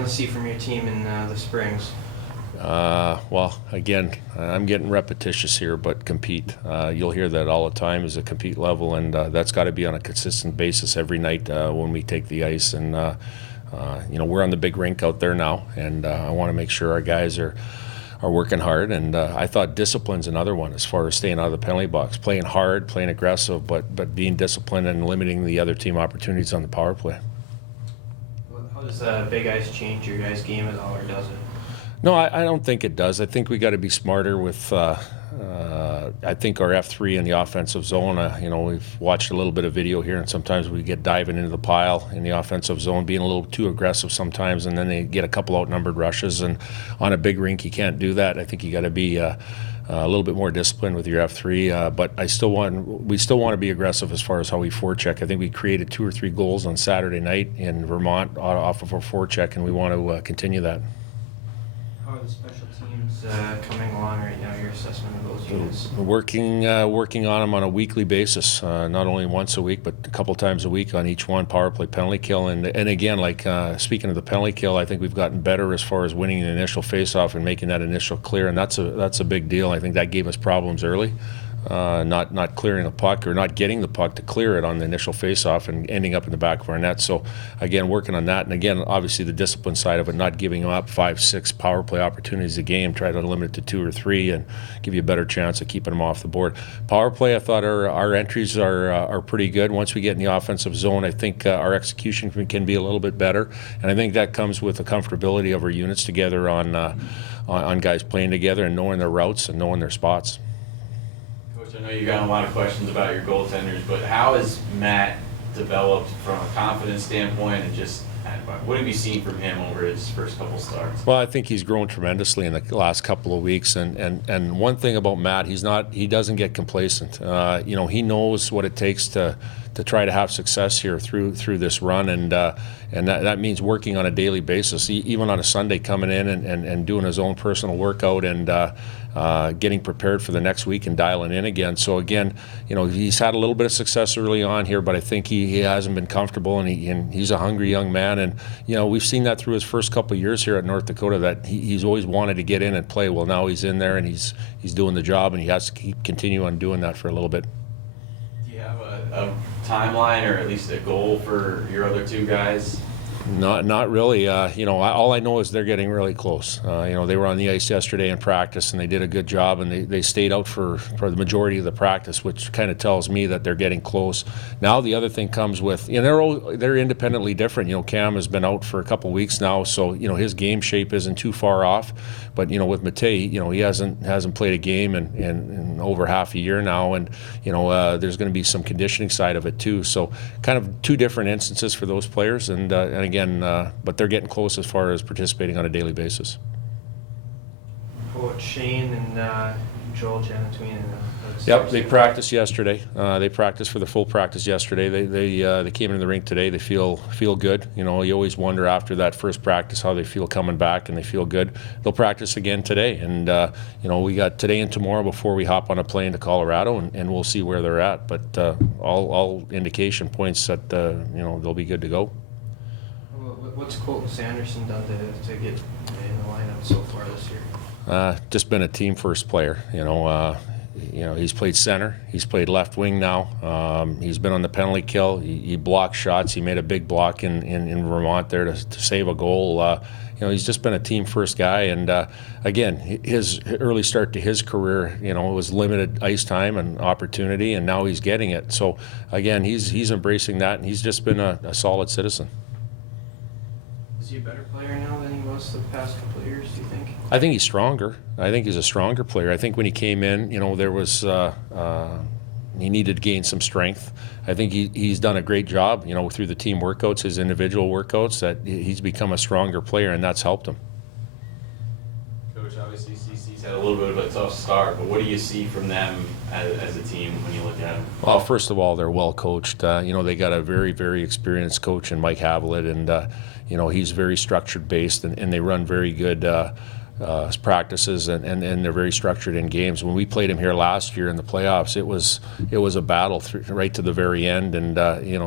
want to see from your team in the Springs? Well, again, I'm getting repetitious here, but compete. You'll hear that all the time is a compete level, and that's got to be on a consistent basis every night when we take the ice. And we're on the big rink out there now, and I want to make sure our guys are working hard. And I thought discipline's another one as far as staying out of the penalty box, playing hard, playing aggressive, but being disciplined and limiting the other team opportunities on the power play. How does big ice change your guys' game at all, or does it? No, I don't think it does. I think we got to be smarter with. I think our F3 in the offensive zone. We've watched a little bit of video here, and sometimes we get diving into the pile in the offensive zone, being a little too aggressive sometimes, and then they get a couple outnumbered rushes. And on a big rink, you can't do that. I think you got to be a little bit more disciplined with your F3. But we still want to be aggressive as far as how we forecheck. I think we created 2 or 3 goals on Saturday night in Vermont off of our forecheck, and we want to continue that. How are the special teams coming along right now, your assessment of those units? Working on them on a weekly basis, not only once a week, but a couple times a week on each one, power play, penalty kill. And again, speaking of the penalty kill, I think we've gotten better as far as winning the initial faceoff and making that initial clear, and that's a big deal. I think that gave us problems early. Not clearing the puck or not getting the puck to clear it on the initial faceoff and ending up in the back of our net. So again, working on that, and again, obviously the discipline side of it, not giving up 5, 6 power play opportunities a game, try to limit it to 2 or 3 and give you a better chance of keeping them off the board. Power play, I thought our entries are pretty good. Once we get in the offensive zone, I think our execution can be a little bit better, and I think that comes with the comfortability of our units together on guys playing together and knowing their routes and knowing their spots. I know you got a lot of questions about your goaltenders, but how has Matt developed from a confidence standpoint, and just what have you seen from him over his first couple starts? Well, I think he's grown tremendously in the last couple of weeks, and one thing about Matt, he doesn't get complacent. He knows what it takes to try to have success here through this run, and that means working on a daily basis, even on a Sunday, coming in and doing his own personal workout and getting prepared for the next week and dialing in again. So again, he's had a little bit of success early on here, but I think he hasn't been comfortable, and he's a hungry young man, and we've seen that through his first couple of years here at North Dakota, that he's always wanted to get in and play. Well, now he's in there and he's doing the job, and he has to continue on doing that for a little bit. Do you have a timeline or at least a goal for your other 2 guys? Not really. All I know is they're getting really close. They were on the ice yesterday in practice, and they did a good job, and they stayed out for the majority of the practice, which kind of tells me that they're getting close. Now the other thing comes with, they're independently different. Cam has been out for a couple weeks now, so his game shape isn't too far off. But with Matei, he hasn't played a game in over half a year now, and there's going to be some conditioning side of it too. So kind of 2 different instances for those players, and again, but they're getting close as far as participating on a daily basis. Coach Shane and Joel Janatween. Yep, they practiced yesterday. They practiced for the full practice yesterday. They came into the rink today. They feel good. You always wonder after that first practice how they feel coming back, and they feel good. They'll practice again today, and we got today and tomorrow before we hop on a plane to Colorado, and we'll see where they're at. But all indication points that they'll be good to go. What's Colton Sanderson done to get in the lineup so far this year? Just been a team first player. He's played center. He's played left wing now. He's been on the penalty kill. He blocked shots. He made a big block in Vermont there to save a goal. He's just been a team first guy. And again, his early start to his career, was limited ice time and opportunity, and now he's getting it. So again, he's embracing that, and he's just been a solid citizen. Is he a better player now than he was the past couple of years, do you think? I think he's stronger. I think he's a stronger player. I think when he came in, there was he needed to gain some strength. I think he's done a great job, through the team workouts, his individual workouts, that he's become a stronger player, and that's helped him. Coach, obviously CC's had a little bit of a tough start, but what do you see from them as a team when you look at them? Well, first of all, they're well coached. They got a very, very experienced coach in Mike Havlett, and he's very structured based, and they run very good practices, and they're very structured in games. When we played them here last year in the playoffs, it was a battle right to the very end, and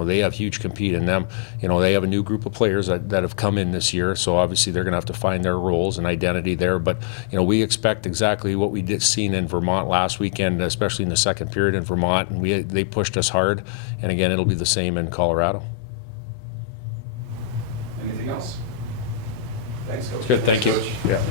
they have huge compete in them. They have a new group of players that have come in this year, so obviously they're going to have to find their roles and identity there. But we expect exactly what we did seen in Vermont last weekend, especially in the second period in Vermont, and they pushed us hard. And again, it'll be the same in Colorado. Anything else? Thanks, Coach. Good, thank you. Coach. Yeah.